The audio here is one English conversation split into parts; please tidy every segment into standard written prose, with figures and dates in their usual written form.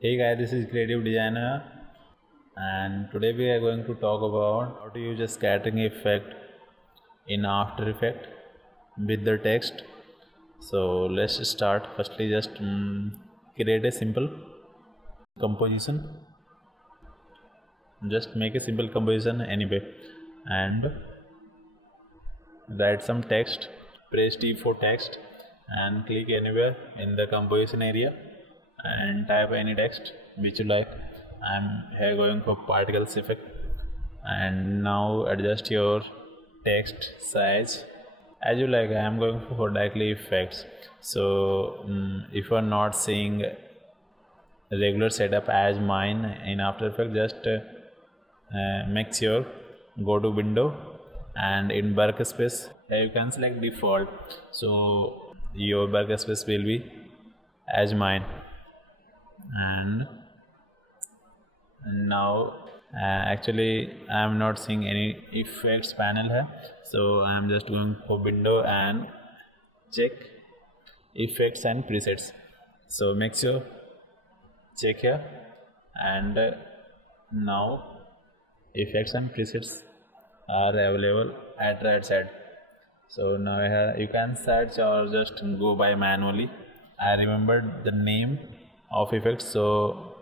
Hey guys, this is Creative Designer, and today we are going to talk about how to use a scattering effect in After Effects with the text. So let's start. Firstly, just create a simple composition. Just make a simple composition anyway, and write some text. Press T for text, and click anywhere in the composition area and type any text which you like. I'm here going for particles effect, and now adjust your text size as you like. I am going for directly effects. So if you are not seeing regular setup as mine in After Effects, just make sure go to window and in workspace you can select default, so your workspace will be as mine. And now actually I am not seeing any effects panel here, so I am just going for window and check effects and presets. So make sure check here, and now effects and presets are available at right side. So now here you can search or just go by manually. I remembered the name of effects, so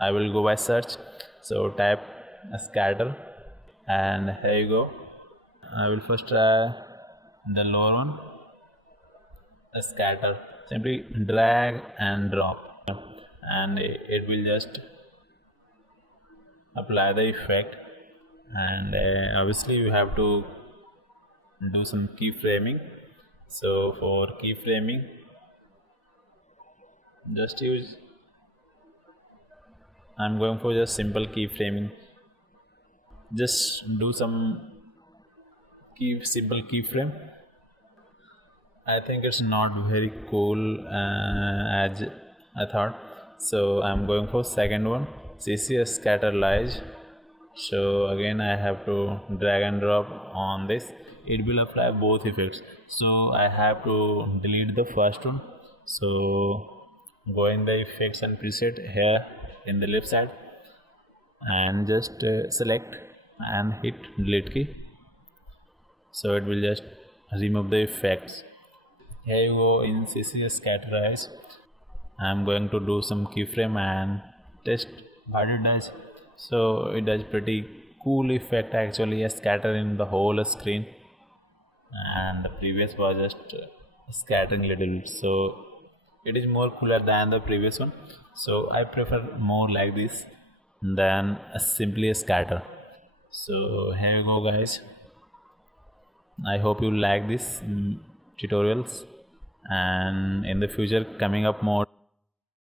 I will go by search. So type scatter, and here you go. I will first try the lower one, a scatter. Simply drag and drop, and it will just apply the effect. And obviously you have to do some keyframing. So for keyframing, just use, I'm going for just simple keyframing. Just do some simple keyframe. I think it's not very cool as I thought, so I'm going for second one, CCS scatter lies. So again I have to drag and drop on this. It will apply both effects, so I have to delete the first one. So go in the effects and preset here in the left side, and just select and hit delete key, so it will just remove the effects. Here you go in CCS categorize. I'm going to do some keyframe and test what it does. So it does pretty cool effect actually, a scatter in the whole screen, and the previous was just scattering little, so it is more cooler than the previous one. So I prefer more like this than simply a scatter. So here you go guys, I hope you like this tutorials, and in the future coming up more